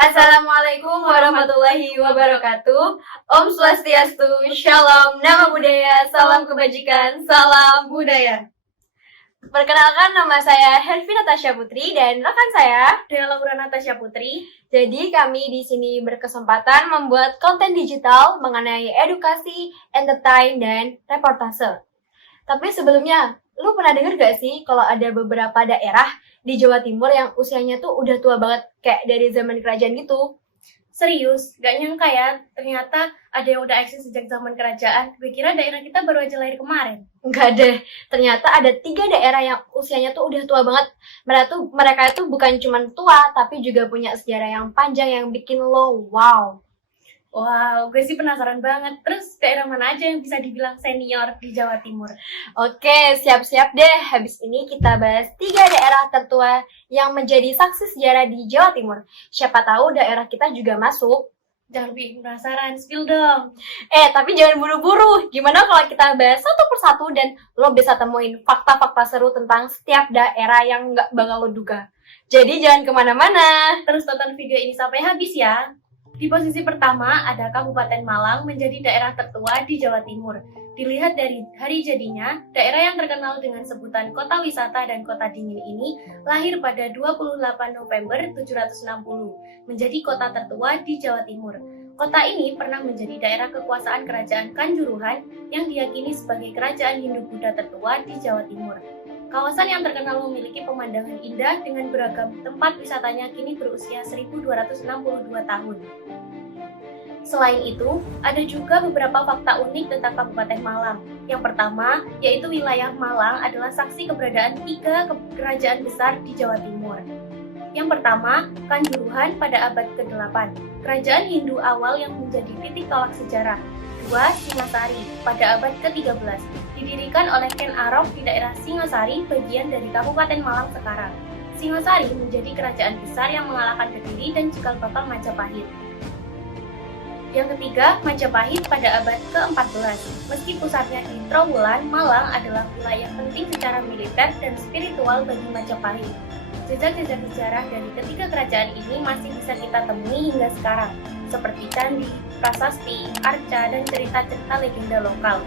Assalamualaikum warahmatullahi wabarakatuh. Om Swastiastu, Shalom, Nama Budaya, Salam Kebajikan, Salam Budaya. Perkenalkan, nama saya Hervi Natasha Putri dan rekan saya Dea Laura Natasha Putri. Jadi kami di sini berkesempatan membuat konten digital mengenai edukasi, entertain, dan reportase. Tapi sebelumnya, lu pernah denger gak sih kalau ada beberapa daerah di Jawa Timur yang usianya tuh udah tua banget, kayak dari zaman kerajaan gitu? Serius, gak nyangka ya, ternyata ada yang udah eksis sejak zaman kerajaan. Gue kira daerah kita baru aja lahir kemarin. Enggak deh, ternyata ada 3 daerah yang usianya tuh udah tua banget. Mereka itu bukan cuma tua, tapi juga punya sejarah yang panjang yang bikin lo wow. Wow, gue sih penasaran banget. Terus daerah mana aja yang bisa dibilang senior di Jawa Timur? Oke, siap-siap deh. Habis ini kita bahas 3 daerah tertua yang menjadi saksi sejarah di Jawa Timur. Siapa tahu daerah kita juga masuk. Jangan bikin penasaran, spill dong. Tapi jangan buru-buru. Gimana kalau kita bahas satu persatu dan lo bisa temuin fakta-fakta seru tentang setiap daerah yang nggak bakal lo duga. Jadi jangan kemana-mana. Terus tonton video ini sampai habis ya. Di posisi pertama ada Kabupaten Malang menjadi daerah tertua di Jawa Timur. Dilihat dari hari jadinya, daerah yang terkenal dengan sebutan kota wisata dan kota dingin ini lahir pada 28 November 760, menjadi kota tertua di Jawa Timur. Kota ini pernah menjadi daerah kekuasaan kerajaan Kanjuruhan yang diyakini sebagai kerajaan Hindu-Buddha tertua di Jawa Timur. Kawasan yang terkenal memiliki pemandangan indah dengan beragam tempat wisatanya kini berusia 1262 tahun. Selain itu, ada juga beberapa fakta unik tentang Kabupaten Malang. Yang pertama, yaitu wilayah Malang adalah saksi keberadaan 3 kerajaan besar di Jawa Timur. Yang pertama, Kanjuruhan pada abad ke-8, kerajaan Hindu awal yang menjadi titik tolak sejarah. 2. Singasari pada abad ke-13, didirikan oleh Ken Arok di daerah Singasari, bagian dari Kabupaten Malang sekarang. Singasari menjadi kerajaan besar yang mengalahkan Kediri dan cikal bakal Majapahit. Yang ketiga, Majapahit pada abad ke-14. Meski pusatnya di Trowulan, Malang adalah wilayah penting secara militer dan spiritual bagi Majapahit. Jejak-jejak sejarah dari ketiga kerajaan ini masih bisa kita temui hingga sekarang, seperti candi, prasasti, arca, dan cerita-cerita legenda lokal.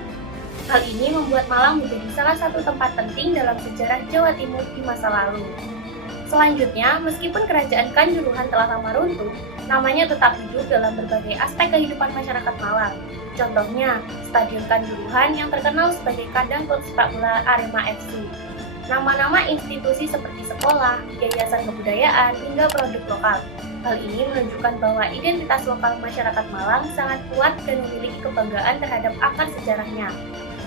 Hal ini membuat Malang menjadi salah satu tempat penting dalam sejarah Jawa Timur di masa lalu. Selanjutnya, meskipun kerajaan Kanjuruhan telah lama runtuh, namanya tetap hidup dalam berbagai aspek kehidupan masyarakat Malang. Contohnya, Stadion Kanjuruhan yang terkenal sebagai kandang klub sepak bola Arema FC. Nama-nama institusi seperti sekolah, yayasan kebudayaan, hingga produk lokal. Hal ini menunjukkan bahwa identitas lokal masyarakat Malang sangat kuat dan memiliki kebanggaan terhadap akar sejarahnya.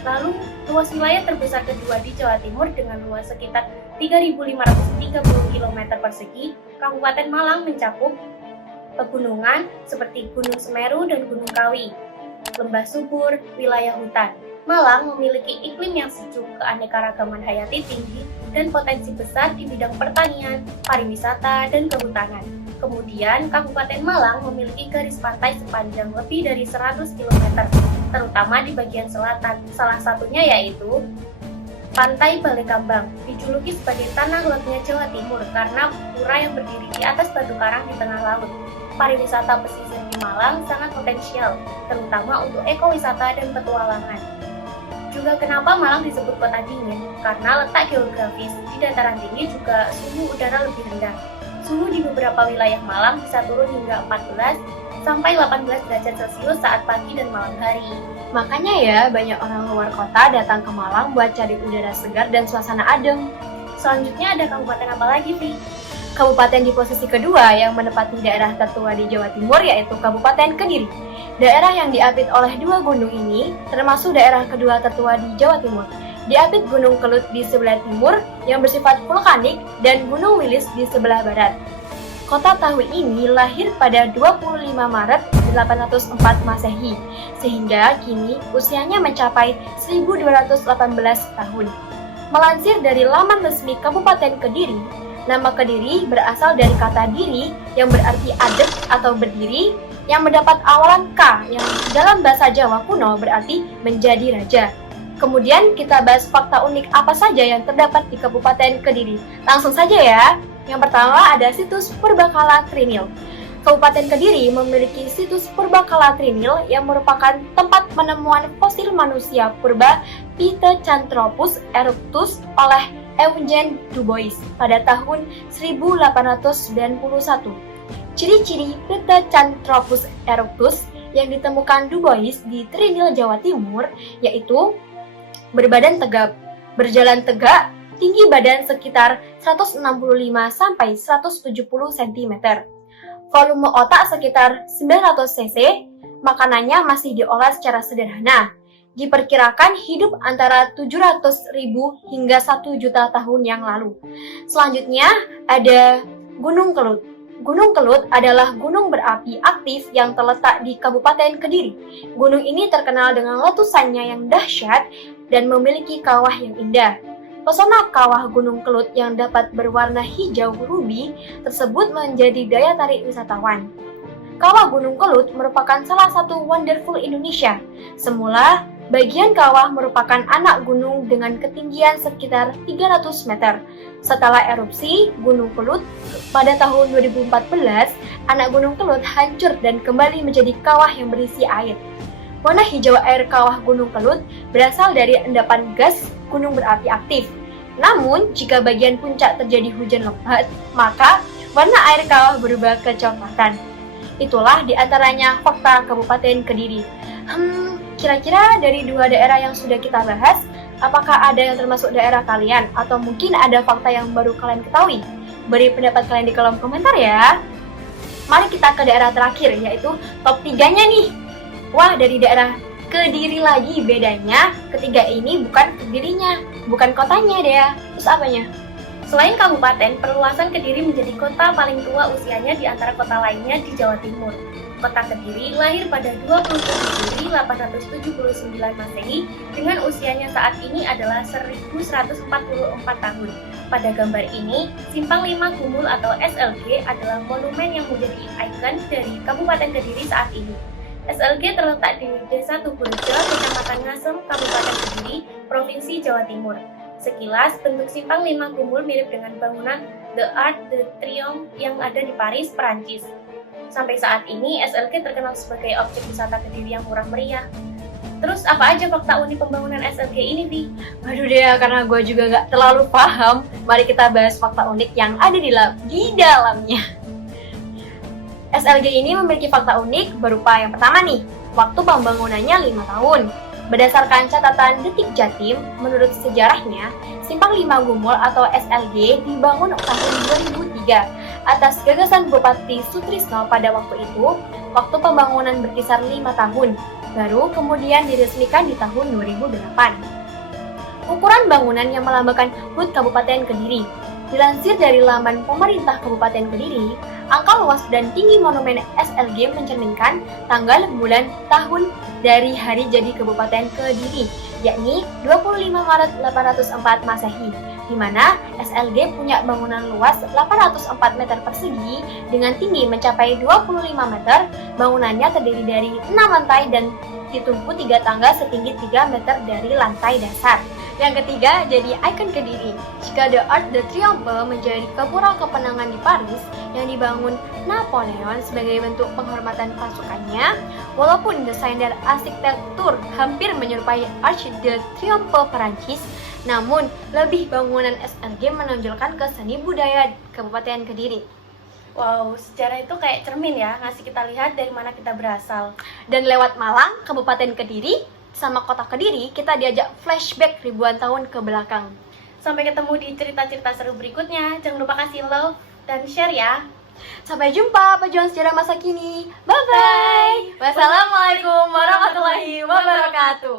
Lalu, luas wilayah terbesar kedua di Jawa Timur dengan luas sekitar 3.530 km persegi, Kabupaten Malang mencakup pegunungan seperti Gunung Semeru dan Gunung Kawi, lembah subur, wilayah hutan. Malang memiliki iklim yang sejuk, keanekaragaman hayati tinggi, dan potensi besar di bidang pertanian, pariwisata, dan kehutanan. Kemudian, Kabupaten Malang memiliki garis pantai sepanjang lebih dari 100 km, terutama di bagian selatan. Salah satunya yaitu Pantai Balekambang, dijuluki sebagai tanah lotnya Jawa Timur karena pura yang berdiri di atas batu karang di tengah laut. Pariwisata pesisir di Malang sangat potensial, terutama untuk ekowisata dan petualangan. Juga kenapa Malang disebut kota dingin? Karena letak geografis di dataran tinggi juga suhu udara lebih rendah. Suhu di beberapa wilayah Malang bisa turun hingga 14 sampai 18 derajat Celcius saat pagi dan malam hari. Makanya ya, banyak orang luar kota datang ke Malang buat cari udara segar dan suasana adem. Selanjutnya ada kabupaten apa lagi, Vi? Kabupaten di posisi kedua yang menempati daerah tertua di Jawa Timur yaitu Kabupaten Kediri. Daerah yang diapit oleh 2 gunung ini termasuk daerah kedua tertua di Jawa Timur. Diapit Gunung Kelut di sebelah timur yang bersifat vulkanik dan Gunung Wilis di sebelah barat. Kota Tawi ini lahir pada 25 Maret 804 Masehi, sehingga kini usianya mencapai 1218 tahun. Melansir dari laman resmi Kabupaten Kediri, nama Kediri berasal dari kata diri yang berarti adep atau berdiri yang mendapat awalan K yang dalam bahasa Jawa kuno berarti menjadi raja. Kemudian kita bahas fakta unik apa saja yang terdapat di Kabupaten Kediri. Langsung saja ya. Yang pertama ada situs Purbakala Trinil. Kabupaten Kediri memiliki situs Purbakala Trinil yang merupakan tempat penemuan fosil manusia purba Pithecanthropus erectus oleh Eugene Dubois pada tahun 1891. Ciri-ciri Pithecanthropus erectus yang ditemukan Dubois di Trinil, Jawa Timur yaitu berbadan tegap, berjalan tegak, tinggi badan sekitar 165 sampai 170 cm. Volume otak sekitar 900 cc, makanannya masih diolah secara sederhana. Diperkirakan hidup antara 700.000 hingga 1 juta tahun yang lalu. Selanjutnya ada Gunung Kelut. Gunung Kelut adalah gunung berapi aktif yang terletak di Kabupaten Kediri. Gunung ini terkenal dengan letusannya yang dahsyat dan memiliki kawah yang indah. Pesona kawah Gunung Kelut yang dapat berwarna hijau rubi tersebut menjadi daya tarik wisatawan. Kawah Gunung Kelut merupakan salah satu wonderful Indonesia. Semula, bagian kawah merupakan anak gunung dengan ketinggian sekitar 300 meter. Setelah erupsi Gunung Kelut pada tahun 2014, anak Gunung Kelut hancur dan kembali menjadi kawah yang berisi air. Warna hijau air kawah Gunung Kelut berasal dari endapan gas gunung berapi aktif. Namun, jika bagian puncak terjadi hujan lebat, maka warna air kawah berubah kecoklatan. Itulah diantaranya fakta Kabupaten Kediri. Kira-kira dari dua daerah yang sudah kita bahas, apakah ada yang termasuk daerah kalian? Atau mungkin ada fakta yang baru kalian ketahui? Beri pendapat kalian di kolom komentar ya. Mari kita ke daerah terakhir, yaitu top 3-nya nih. Wah, dari daerah Kediri lagi, bedanya ketiga ini bukan Kedirinya, bukan kotanya deh. Terus apanya? Selain kabupaten, perluasan Kediri menjadi kota paling tua usianya di antara kota lainnya di Jawa Timur. Kota Kediri lahir pada 27 Juli 879 Masehi dengan usianya saat ini adalah 1144 tahun. Pada gambar ini, Simpang 5 Gumul atau SLG adalah monumen yang menjadi ikon dari Kabupaten Kediri saat ini. SLG terletak di Desa Tugurejo, Kecamatan Ngasem, Kabupaten Kediri, Provinsi Jawa Timur. Sekilas, bentuk Simpang 5 Gumul mirip dengan bangunan The Arc de Triomphe yang ada di Paris, Perancis. Sampai saat ini, SLG terkenal sebagai objek wisata Kediri yang murah meriah. Terus apa aja fakta unik pembangunan SLG ini, Vi? Waduh deh, karena gue juga gak terlalu paham, mari kita bahas fakta unik yang ada di dalamnya. SLG ini memiliki fakta unik berupa yang pertama nih, waktu pembangunannya 5 tahun. Berdasarkan catatan Detik Jatim, menurut sejarahnya, Simpang 5 Gumul atau SLG dibangun tahun 2003 atas gagasan Bupati Sutrisno pada waktu itu. Waktu pembangunan berkisar 5 tahun, baru kemudian diresmikan di tahun 2008. Ukuran bangunan yang melambangkan HUT Kabupaten Kediri. Dilansir dari laman pemerintah Kabupaten Kediri, angka luas dan tinggi monumen SLG mencerminkan tanggal, bulan, tahun dari hari jadi Kabupaten Kediri, yakni 25 Maret 804 Masehi, di mana SLG punya bangunan luas 804 meter persegi dengan tinggi mencapai 25 meter. Bangunannya terdiri dari 6 lantai dan ditumpu 3 tangga setinggi 3 meter dari lantai dasar. Yang ketiga, jadi ikon Kediri. Jika The Arc de Triomphe menjadi Gapura kemenangan di Paris yang dibangun Napoleon sebagai bentuk penghormatan pasukannya, walaupun desain dan arsitektur hampir menyerupai Arc de Triomphe Perancis, namun lebih bangunan SLG menonjolkan ke seni budaya Kabupaten Kediri. Wow, sejarah itu kayak cermin ya, ngasih kita lihat dari mana kita berasal. Dan lewat Malang, Kabupaten Kediri, sama kota Kediri, kita diajak flashback ribuan tahun ke belakang. Sampai ketemu di cerita-cerita seru berikutnya. Jangan lupa kasih love dan share ya. Sampai jumpa pejuang sejarah masa kini. Bye-bye. Wassalamualaikum warahmatullahi wabarakatuh.